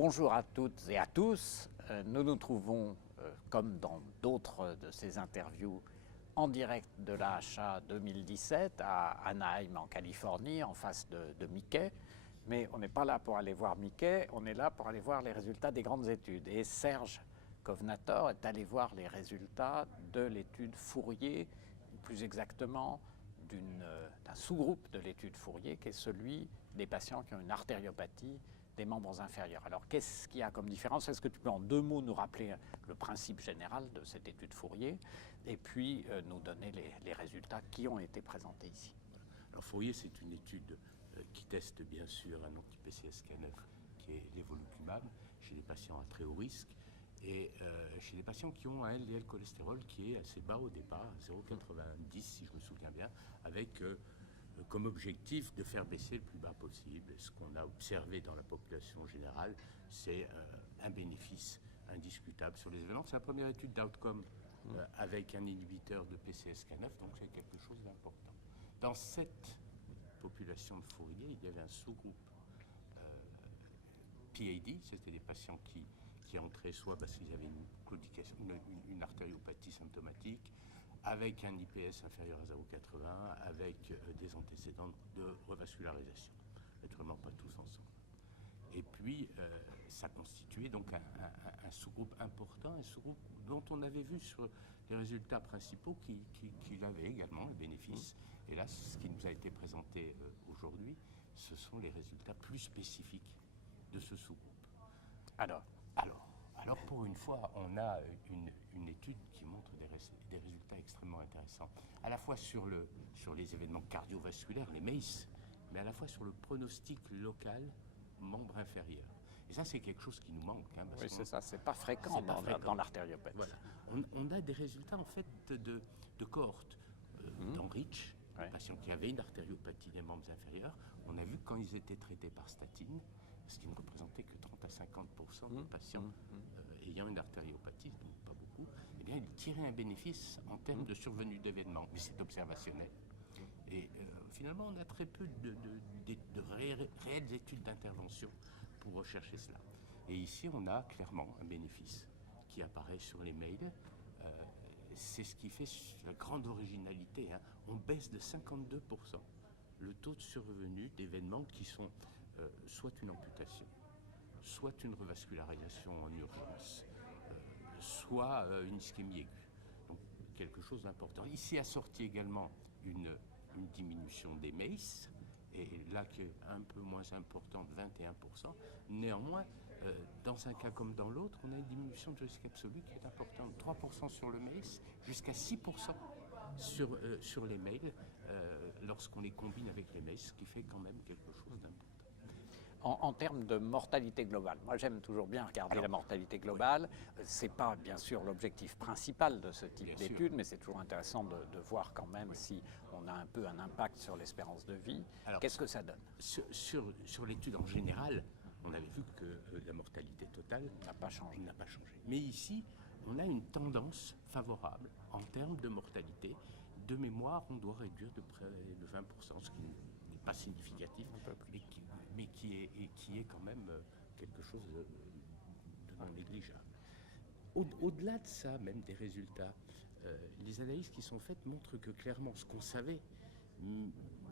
Bonjour à toutes et à tous. Nous nous trouvons, comme dans d'autres de ces interviews, en direct de l'AHA 2017 à Anaheim en Californie, en face de Mickey. Mais on n'est pas là pour aller voir Mickey, on est là pour aller voir les résultats des grandes études. Et Serge Kovnator est allé voir les résultats de l'étude Fourier, plus exactement d'un sous-groupe de l'étude Fourier, qui est celui des patients qui ont une artériopathie des membres inférieurs. Alors, qu'est-ce qu'il y a comme différence? Est-ce que tu peux en 2 mots nous rappeler le principe général de cette étude Fourier et puis nous donner les résultats qui ont été présentés ici? Alors Fourier, c'est une étude qui teste bien sûr un anti-PCSK9 qui est l'évolucumab chez les patients à très haut risque et chez les patients qui ont un LDL cholestérol qui est assez bas au départ, 0,90 si je me souviens bien, avec comme objectif de faire baisser le plus bas possible. Et ce qu'on a observé dans la population générale, c'est un bénéfice indiscutable sur les événements. C'est la première étude d'outcome avec un inhibiteur de PCSK9, donc c'est quelque chose d'important. Dans cette population de Fourier, il y avait un sous-groupe PAD, c'était des patients qui entraient soit parce qu'ils avaient une artériopathie symptomatique, avec un IPS inférieur à 0,80, avec des antécédents de revascularisation. Naturellement, pas tous ensemble. Et puis, ça constituait donc un sous-groupe important, un sous-groupe dont on avait vu sur les résultats principaux qu'il avait également le bénéfice. Et là, ce qui nous a été présenté aujourd'hui, ce sont les résultats plus spécifiques de ce sous-groupe. Alors, pour une fois, on a une étude qui montre des résultats extrêmement intéressants, à la fois sur les événements cardiovasculaires, les MACE, mais à la fois sur le pronostic local membre inférieur. Et ça, c'est quelque chose qui nous manque. Oui, c'est ça, c'est pas fréquent dans l'artériopathie. Voilà. On a des résultats, en fait, de cohortes. Dans REACH, les patients qui avaient une artériopathie des membres inférieurs, on a vu que quand ils étaient traités par statine, ce qui ne représentait que 30 à 50% des patients ayant une artériopathie, donc pas beaucoup, eh bien, ils tiraient un bénéfice en termes de survenue d'événements. Mais c'est observationnel. Et finalement, on a très peu de réelles études d'intervention pour rechercher cela. Et ici, on a clairement un bénéfice qui apparaît sur les mails. C'est ce qui fait la grande originalité. On baisse de 52% le taux de survenue d'événements qui sont soit une amputation, soit une revascularisation en urgence, soit une ischémie aiguë. Donc quelque chose d'important. Ici assorti également une diminution des MACE, et là qui est un peu moins importante, 21%. Néanmoins, dans un cas comme dans l'autre, on a une diminution de risque absolu qui est importante, 3% sur le MACE, jusqu'à 6% sur les mails, lorsqu'on les combine avec les MACE, ce qui fait quand même quelque chose d'important. En termes de mortalité globale, moi j'aime toujours bien regarder la mortalité globale. Oui. C'est pas bien sûr l'objectif principal de ce type d'étude, mais c'est toujours intéressant de voir quand même si on a un peu un impact sur l'espérance de vie. Alors, qu'est-ce que ça donne? Sur l'étude en général, on avait vu que la mortalité totale n'a pas changé. Mais ici, on a une tendance favorable en termes de mortalité. De mémoire, on doit réduire de près de 20%, ce qui n'est pas significatif, mais qui est quand même quelque chose de non négligeable. Au-delà de ça, même des résultats, les analyses qui sont faites montrent que clairement ce qu'on savait,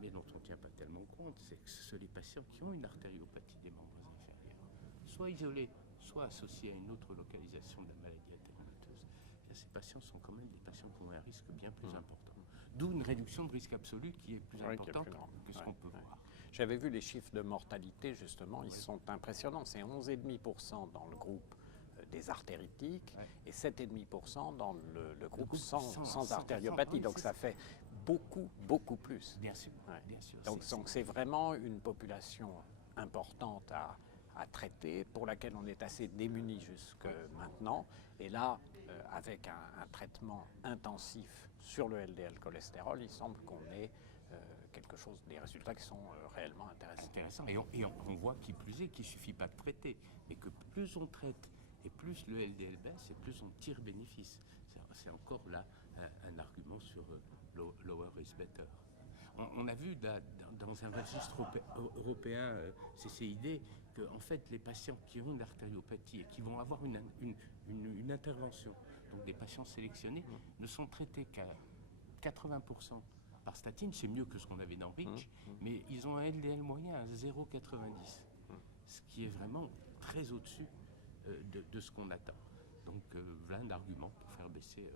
mais dont on ne tient pas tellement compte, c'est que ce sont les patients qui ont une artériopathie des membres inférieurs, soit isolés, soit associés à une autre localisation de la maladie aténomatoseuse. Ces patients sont quand même des patients qui ont un risque bien plus important. D'où une réduction de risque absolu qui est plus importante que ce qu'on peut voir. J'avais vu les chiffres de mortalité, justement, ils sont impressionnants. C'est 11,5% dans le groupe des artéritiques et 7,5% dans le groupe sans artériopathie. Donc ça fait beaucoup plus. Bien sûr. Bien sûr. Donc c'est vraiment une population importante à traiter, pour laquelle on est assez démuni jusque maintenant. Et là, avec un traitement intensif sur le LDL cholestérol, il semble qu'on ait des résultats qui sont réellement intéressants. Et on voit qui plus est qu'il ne suffit pas de traiter, mais que plus on traite et plus le LDL baisse et plus on tire bénéfice. C'est encore là un argument sur lower is better. On a vu dans un registre européen CCID que en fait, les patients qui ont une artériopathie et qui vont avoir une intervention, donc des patients sélectionnés, ne sont traités qu'à 80% par statine. C'est mieux que ce qu'on avait dans REACH, mais ils ont un LDL moyen à 0,90, ce qui est vraiment très au-dessus de ce qu'on attend. Donc, voilà un argument pour faire baisser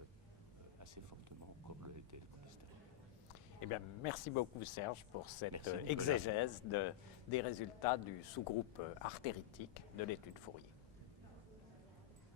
assez fortement encore le LDL cholestérol. Eh bien, merci beaucoup Serge pour cette exégèse des résultats du sous-groupe artéritique de l'étude Fourier.